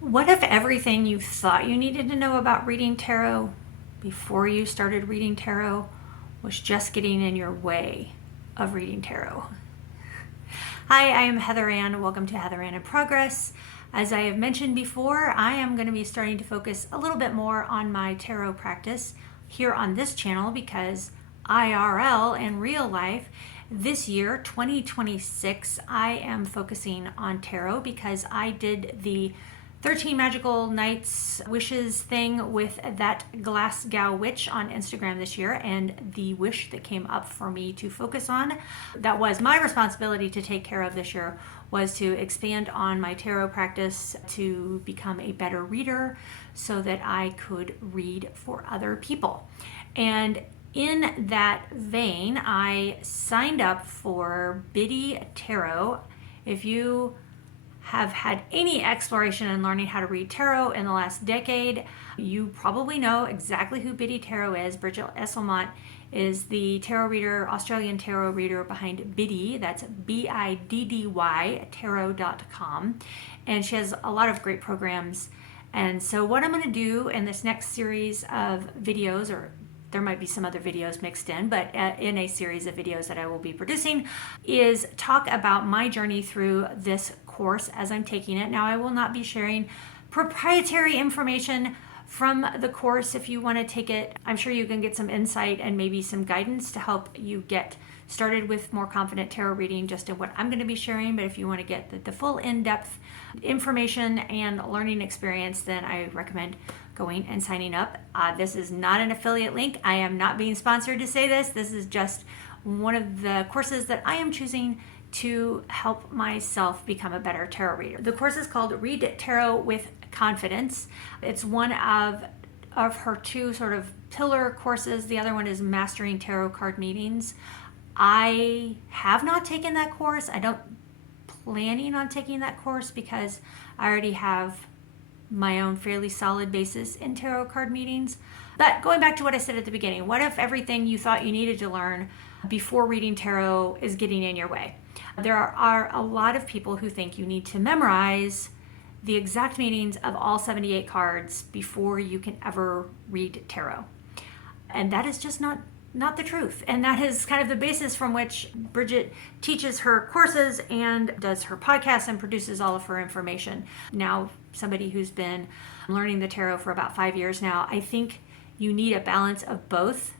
What if everything you thought you needed to know about reading tarot before you started reading tarot was just getting in your way of reading tarot? Hi, I am Heather Ann. Welcome to Heather Ann in Progress. As I have mentioned before, I am going to be starting to focus a little bit more on my tarot practice here on this channel because IRL and real life this year, 2026, I am focusing on tarot because I did the 13 Magical Nights Wishes thing with that Glasgow witch on Instagram this year, and the wish that came up for me to focus on, that was my responsibility to take care of this year, was to expand on my tarot practice to become a better reader so that I could read for other people. And in that vein, I signed up for Biddy Tarot. If you have had any exploration in learning how to read tarot in the last decade, you probably know exactly who Biddy Tarot is. Bridget Esselmont is the tarot reader, Australian tarot reader behind Biddy. That's Biddy, tarot.com. And she has a lot of great programs. And so what I'm going to do in this next series of videos, or there might be some other videos mixed in, but in a series of videos that I will be producing, is talk about my journey through this course as I'm taking it. Now, I will not be sharing proprietary information from the course. If you want to take it, I'm sure you can get some insight and maybe some guidance to help you get started with more confident tarot reading just in what I'm going to be sharing. But if you want to get the full in-depth information and learning experience, then I recommend going and signing up. This is not an affiliate link. I am not being sponsored to say this. This is just one of the courses that I am choosing to help myself become a better tarot reader. The course is called Read Tarot with Confidence. It's one of her two sort of pillar courses. The other one is Mastering Tarot Card Meetings. I have not taken that course. I don't planning on taking that course because I already have my own fairly solid basis in tarot card meetings. But going back to what I said at the beginning, what if everything you thought you needed to learn before reading tarot is getting in your way? There are a lot of people who think you need to memorize the exact meanings of all 78 cards before you can ever read tarot. And that is just not the truth. And that is kind of the basis from which Bridget teaches her courses and does her podcast and produces all of her information. Now, somebody who's been learning the tarot for about 5 years now, I think you need a balance of both.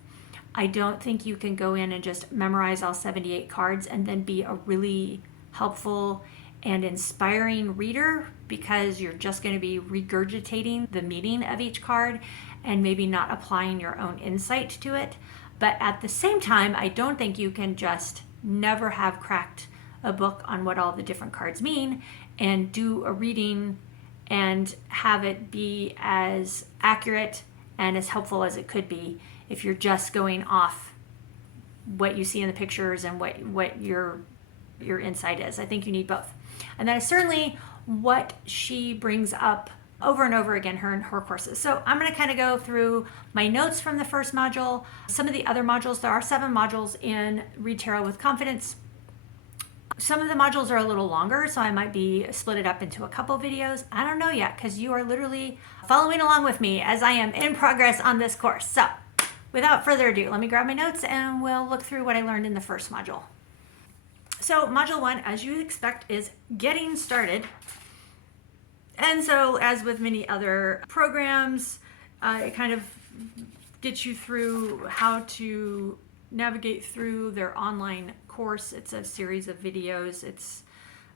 I don't think you can go in and just memorize all 78 cards and then be a really helpful and inspiring reader, because you're just going to be regurgitating the meaning of each card and maybe not applying your own insight to it. But at the same time, I don't think you can just never have cracked a book on what all the different cards mean and do a reading and have it be as accurate and as helpful as it could be if you're just going off what you see in the pictures and what your insight is. I think you need both. And that is certainly what she brings up over and over again in her courses. So I'm going to kind of go through my notes from the first module. Some of the other modules, there are 7 modules in Read Tarot with Confidence. Some of the modules are a little longer, so I might be split it up into a couple videos. I don't know yet, because you are literally following along with me as I am in progress on this course. So without further ado, let me grab my notes and we'll look through what I learned in the first module. So module 1, as you expect, is getting started. And so, as with many other programs, it kind of gets you through how to navigate through their online course. It's a series of videos. It's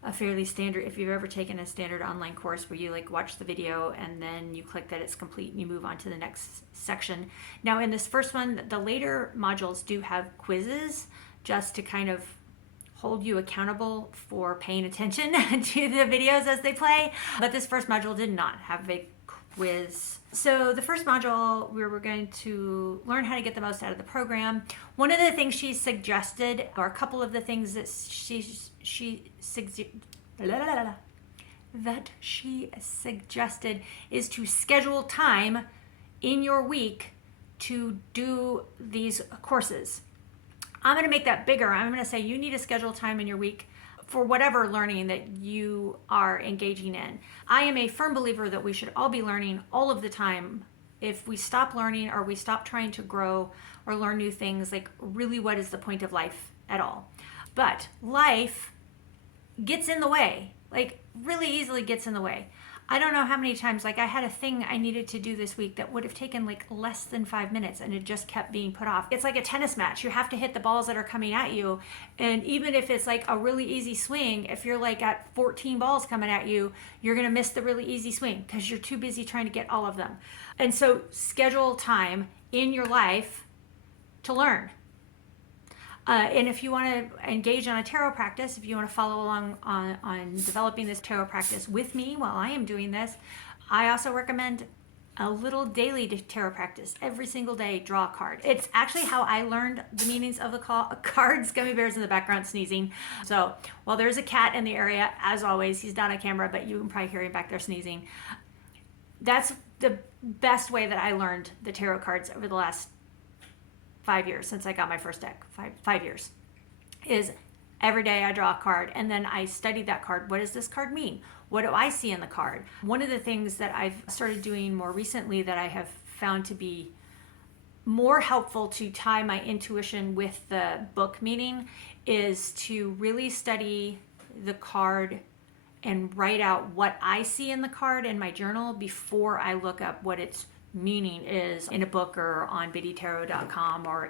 a fairly standard, if you've ever taken a standard online course where you watch the video and then you click that it's complete and you move on to the next section. Now, in this first one, the later modules do have quizzes just to kind of hold you accountable for paying attention to the videos as they play. But this first module did not have a quiz. So the first module, we were going to learn how to get the most out of the program. One of the things she suggested, or a couple of the things that she suggested, is to schedule time in your week to do these courses. I'm going to make that bigger. I'm going to say you need to schedule time in your week for whatever learning that you are engaging in. I am a firm believer that we should all be learning all of the time. If we stop learning or we stop trying to grow or learn new things, like really what is the point of life at all? But life gets in the way, like really easily gets in the way. I don't know how many times, like I had a thing I needed to do this week that would have taken like less than 5 minutes and it just kept being put off. It's like a tennis match. You have to hit the balls that are coming at you. And even if it's like a really easy swing, if you're like at 14 balls coming at you, you're going to miss the really easy swing because you're too busy trying to get all of them. And so schedule time in your life to learn. And if you want to engage on a tarot practice, if you want to follow along on developing this tarot practice with me while I am doing this, I also recommend a little daily tarot practice. Every single day, draw a card. It's actually how I learned the meanings of the cards. Gummy bear's in the background sneezing. So while there's a cat in the area, as always, he's not on camera, but you can probably hear him back there sneezing. That's the best way that I learned the tarot cards over the last 5 years since I got my first deck. Five years is every day I draw a card and then I study that card. What does this card mean? What do I see in the card? One of the things that I've started doing more recently that I have found to be more helpful to tie my intuition with the book meaning is to really study the card and write out what I see in the card in my journal before I look up what its meaning is in a book or on biddytarot.com or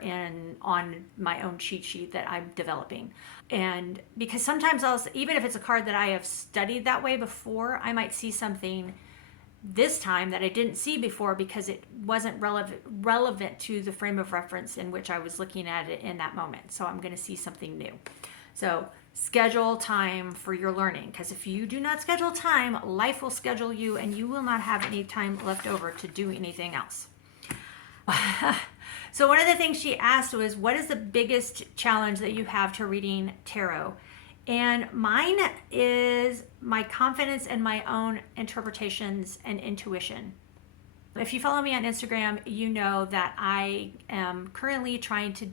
on my own cheat sheet that I'm developing. And because sometimes even if it's a card that I have studied that way before, I might see something this time that I didn't see before because it wasn't relevant to the frame of reference in which I was looking at it in that moment. So I'm going to see something new. So schedule time for your learning, because if you do not schedule time, life will schedule you and you will not have any time left over to do anything else. So one of the things she asked was, what is the biggest challenge that you have to reading tarot? And mine is my confidence in my own interpretations and intuition. If you follow me on Instagram, you know that I am currently trying to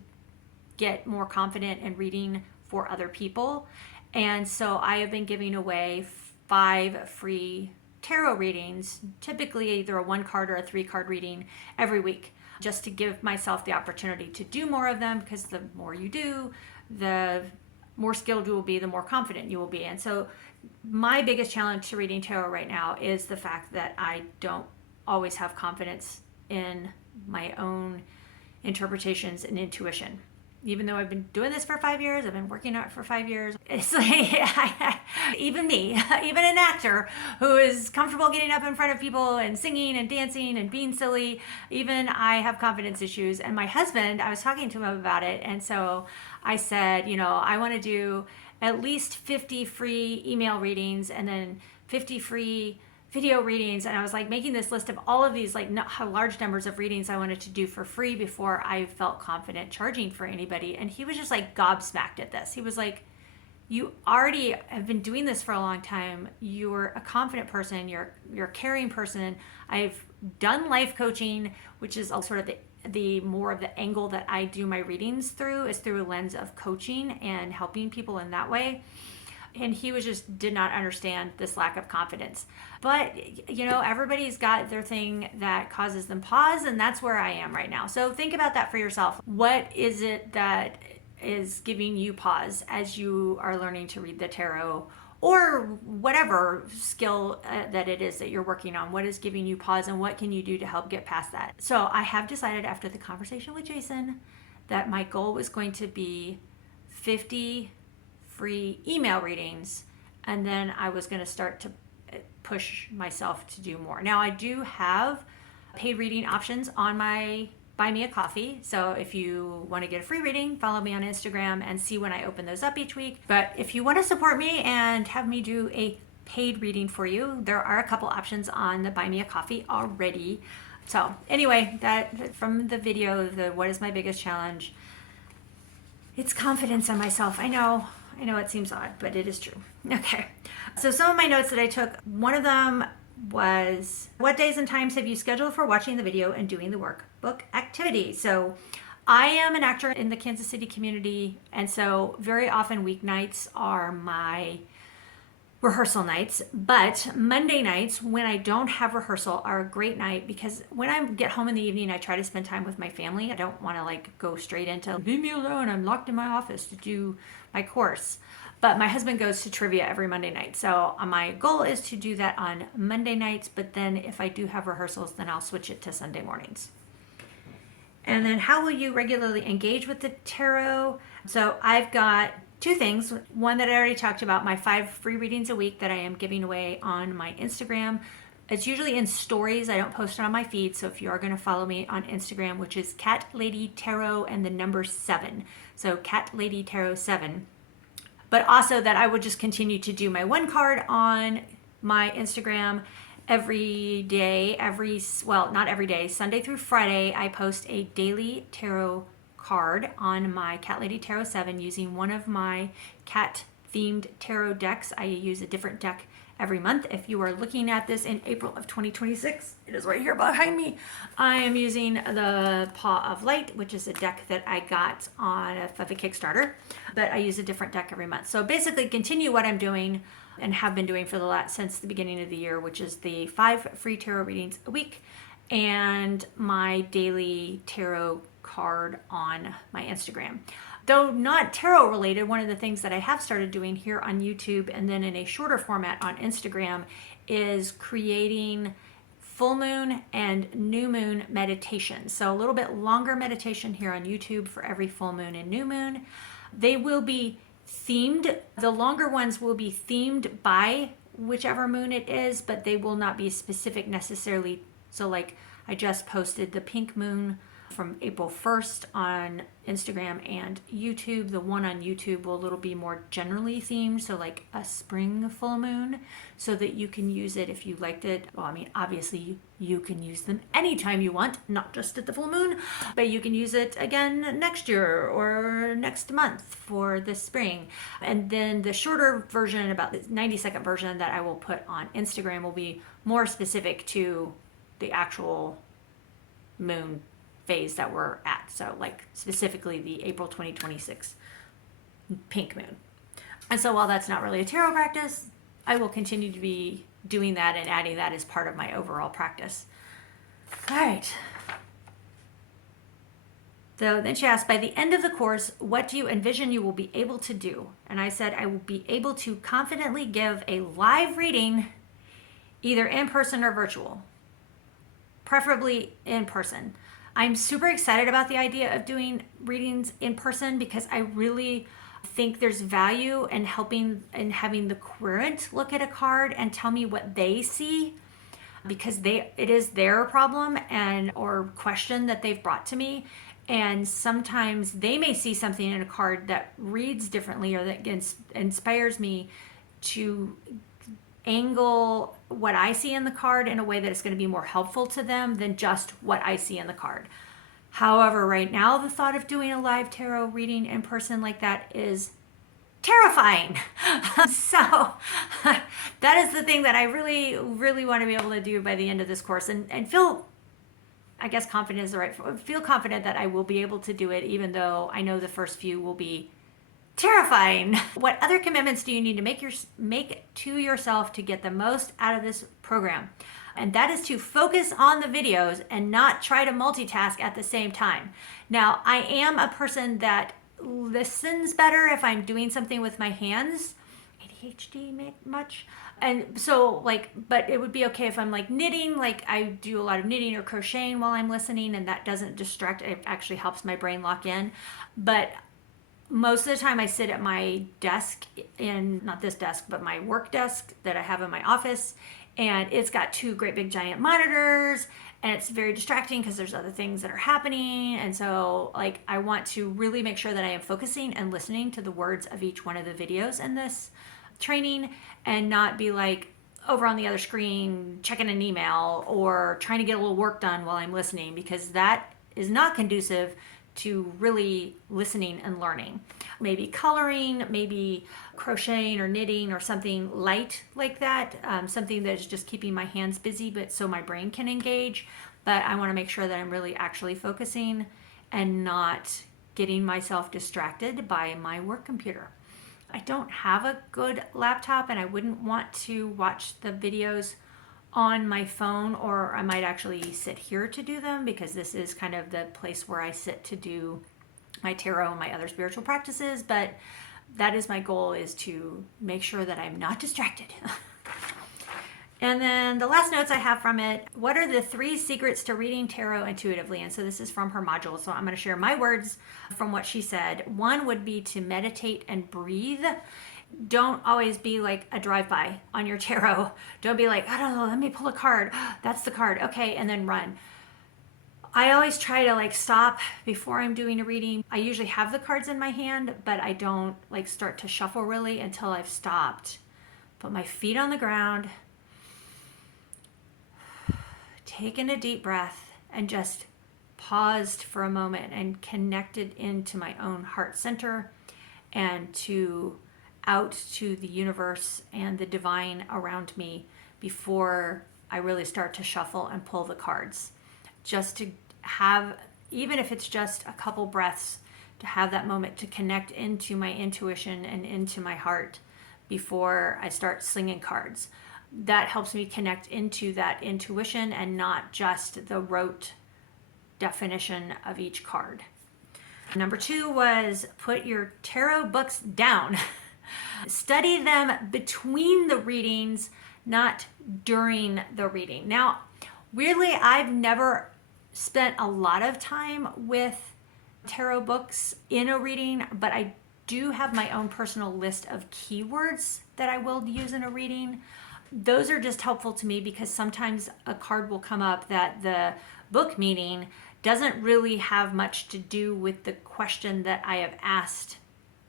get more confident in reading for other people. And so I have been giving away 5 free tarot readings, typically either a 1 card or a 3 card reading every week, just to give myself the opportunity to do more of them, because the more you do, the more skilled you will be, the more confident you will be. And so my biggest challenge to reading tarot right now is the fact that I don't always have confidence in my own interpretations and intuition. Even though I've been doing this for 5 years, I've been working on it for 5 years. It's like, even me, even an actor who is comfortable getting up in front of people and singing and dancing and being silly, even I have confidence issues. And my husband, I was talking to him about it. And so I said, I want to do at least 50 free email readings and then 50 free video readings. And I was like making this list of all of these, like large numbers of readings I wanted to do for free before I felt confident charging for anybody. And he was just like gobsmacked at this. He was like, you already have been doing this for a long time. You're a confident person. You're a caring person. I've done life coaching, which is sort of the more of the angle that I do my readings through, is through a lens of coaching and helping people in that way. And he did not understand this lack of confidence. But, everybody's got their thing that causes them pause, and that's where I am right now. So think about that for yourself. What is it that is giving you pause as you are learning to read the tarot, or whatever skill that it is that you're working on? What is giving you pause, and what can you do to help get past that? So I have decided after the conversation with Jason that my goal was going to be 50 free email readings, and then I was going to start to push myself to do more. Now I do have paid reading options on my Buy Me a Coffee, so if you want to get a free reading, follow me on Instagram and see when I open those up each week. But if you want to support me and have me do a paid reading for you, there are a couple options on the Buy Me a Coffee already. So anyway, that from the video, the what is my biggest challenge, it's confidence in myself. I know it seems odd, but it is true. Okay. So some of my notes that I took, one of them was, what days and times have you scheduled for watching the video and doing the workbook activity? So I am an actor in the Kansas City community, and so very often weeknights are my rehearsal nights, but Monday nights when I don't have rehearsal are a great night because when I get home in the evening, I try to spend time with my family. I don't want to like go straight into leave me alone. I'm locked in my office to do my course. But my husband goes to trivia every Monday night. So my goal is to do that on Monday nights, but then if I do have rehearsals, then I'll switch it to Sunday mornings. And then how will you regularly engage with the tarot? So I've got two things. One that I already talked about, my 5 free readings a week that I am giving away on my Instagram. It's usually in stories. I don't post it on my feed. So if you are going to follow me on Instagram, which is Cat Lady Tarot and the number 7. So Cat Lady Tarot 7. But also that I would just continue to do my one card on my Instagram every day, not every day, Sunday through Friday, I post a daily tarot card on my Cat Lady Tarot 7 using one of my cat themed tarot decks. I use a different deck every month. If you are looking at this in April of 2026, it is right here behind me. I am using the Paw of Light, which is a deck that I got on a Kickstarter, but I use a different deck every month. So basically continue what I'm doing and have been doing for since the beginning of the year, which is the 5 free tarot readings a week and my daily tarot card on my Instagram. Though not tarot related, one of the things that I have started doing here on YouTube and then in a shorter format on Instagram is creating full moon and new moon meditation. So a little bit longer meditation here on YouTube for every full moon and new moon. They will be themed. The longer ones will be themed by whichever moon it is, but they will not be specific necessarily. So like I just posted the pink moon from April 1st on Instagram and YouTube. The one on YouTube will a little be more generally themed, so like a spring full moon, so that you can use it if you liked it. Well, I mean, obviously you can use them anytime you want, not just at the full moon, but you can use it again next year or next month for the spring. And then the shorter version, about the 90-second version that I will put on Instagram, will be more specific to the actual moon phase that we're at. So like specifically the April 2026 pink moon. And so while that's not really a tarot practice, I will continue to be doing that and adding that as part of my overall practice. All right. So then she asked, by the end of the course, what do you envision you will be able to do? And I said, I will be able to confidently give a live reading, either in person or virtual, preferably in person. I'm super excited about the idea of doing readings in person because I really think there's value in helping and having the querent look at a card and tell me what they see, because it is their problem or question that they've brought to me. And sometimes they may see something in a card that reads differently or that inspires me to angle what I see in the card in a way that it's going to be more helpful to them than just what I see in the card. However, right now, the thought of doing a live tarot reading in person like that is terrifying. So that is the thing that I really, really want to be able to do by the end of this course and feel, I guess confident is the right, feel confident that I will be able to do it, even though I know the first few will be terrifying. What other commitments do you need to make to yourself to get the most out of this program? And that is to focus on the videos and not try to multitask at the same time. Now, I am a person that listens better if I'm doing something with my hands. ADHD much? And so but it would be okay if I'm like knitting, like I do a lot of knitting or crocheting while I'm listening, and that doesn't distract. It actually helps my brain lock in. But most of the time I sit at my desk not this desk, but my work desk that I have in my office, and it's got 2 great big giant monitors, and it's very distracting because there's other things that are happening. And so I want to really make sure that I am focusing and listening to the words of each one of the videos in this training, and not be over on the other screen checking an email or trying to get a little work done while I'm listening, because that is not conducive to really listening and learning. Maybe coloring, maybe crocheting or knitting or something light like that, something that is just keeping my hands busy, but so my brain can engage. But I want to make sure that I'm really actually focusing and not getting myself distracted by my work computer. I don't have a good laptop, and I wouldn't want to watch the videos on my phone, or I might actually sit here to do them, because this is kind of the place where I sit to do my tarot and my other spiritual practices. But that is my goal, is to make sure that I'm not distracted. And then the last notes I have from it: what are the 3 secrets to reading tarot intuitively? And so this is from her module, so I'm going to share my words from what she said. 1 would be to meditate and breathe. Don't always be like a drive-by on your tarot. Don't be like, I don't know, let me pull a card. That's the card. Okay, and then run. I always try to like stop before I'm doing a reading. I usually have the cards in my hand, but I don't like start to shuffle really until I've stopped. Put my feet on the ground, taken a deep breath, and just paused for a moment and connected into my own heart center and out to the universe and the divine around me before I really start to shuffle and pull the cards. Just to have, even if it's just a couple breaths, to have that moment to connect into my intuition and into my heart before I start slinging cards. That helps me connect into that intuition and not just the rote definition of each card. Number 2 was put your tarot books down. Study them between the readings, not during the reading. Now, weirdly, I've never spent a lot of time with tarot books in a reading, but I do have my own personal list of keywords that I will use in a reading. Those are just helpful to me because sometimes a card will come up that the book meaning doesn't really have much to do with the question that I have asked,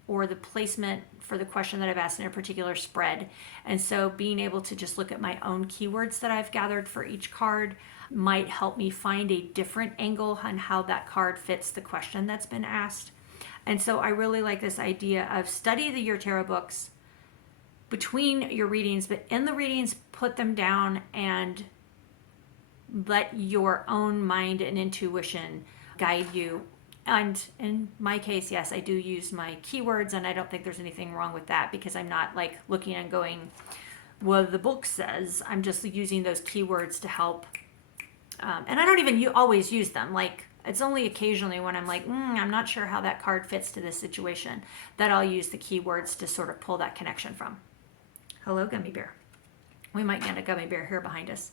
or the placement for the question that I've asked in a particular spread. And so being able to just look at my own keywords that I've gathered for each card might help me find a different angle on how that card fits the question that's been asked. And so I really like this idea of study your tarot books between your readings, but in the readings, put them down and let your own mind and intuition guide you. And in my case, yes, I do use my keywords, and I don't think there's anything wrong with that, because I'm not like looking and going, well, the book says. I'm just using those keywords to help. And I don't even always use them. Like, it's only occasionally when I'm like, I'm not sure how that card fits to this situation, that I'll use the keywords to sort of pull that connection from. Hello, Gummy Bear. We might get a Gummy Bear here behind us.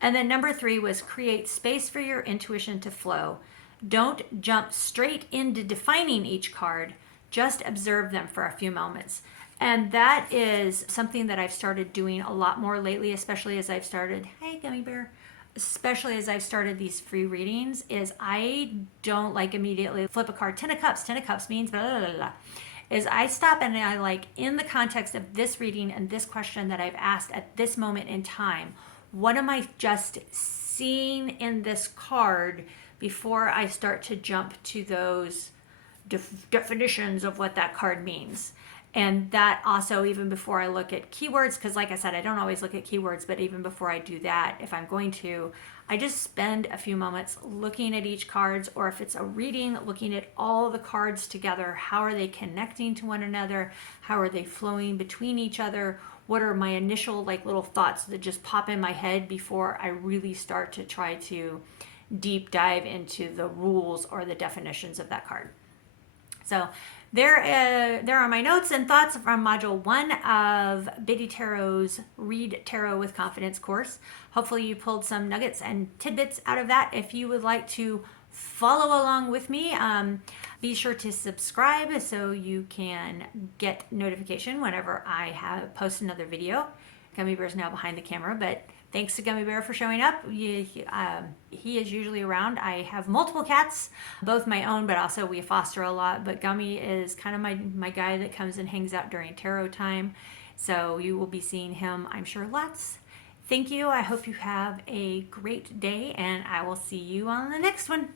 And then number 3 was create space for your intuition to flow. Don't jump straight into defining each card. Just observe them for a few moments. And that is something that I've started doing a lot more lately, especially as I've started, hey, Gummy Bear, especially as I've started these free readings, is I don't like immediately flip a card. 10 of Cups. 10 of Cups means blah, blah, blah, blah. Is I stop and I like, in the context of this reading and this question that I've asked at this moment in time, what am I just seeing in this card before I start to jump to those definitions of what that card means. And that also, even before I look at keywords, because like I said, I don't always look at keywords, but even before I do that, if I'm going to, I just spend a few moments looking at each cards, or if it's a reading, looking at all the cards together. How are they connecting to one another? How are they flowing between each other? What are my initial like little thoughts that just pop in my head before I really start to try to deep dive into the rules or the definitions of that card? So there are my notes and thoughts from Module 1 of Biddy Tarot's Read Tarot with Confidence course. Hopefully you pulled some nuggets and tidbits out of that. If you would like to follow along with me, be sure to subscribe so you can get notification whenever I post another video. Gummy Bear's now behind the camera, but thanks to Gummy Bear for showing up. He is usually around. I have multiple cats, both my own, but also we foster a lot. But Gummy is kind of my guy that comes and hangs out during tarot time. So you will be seeing him, I'm sure, lots. Thank you. I hope you have a great day, and I will see you on the next one.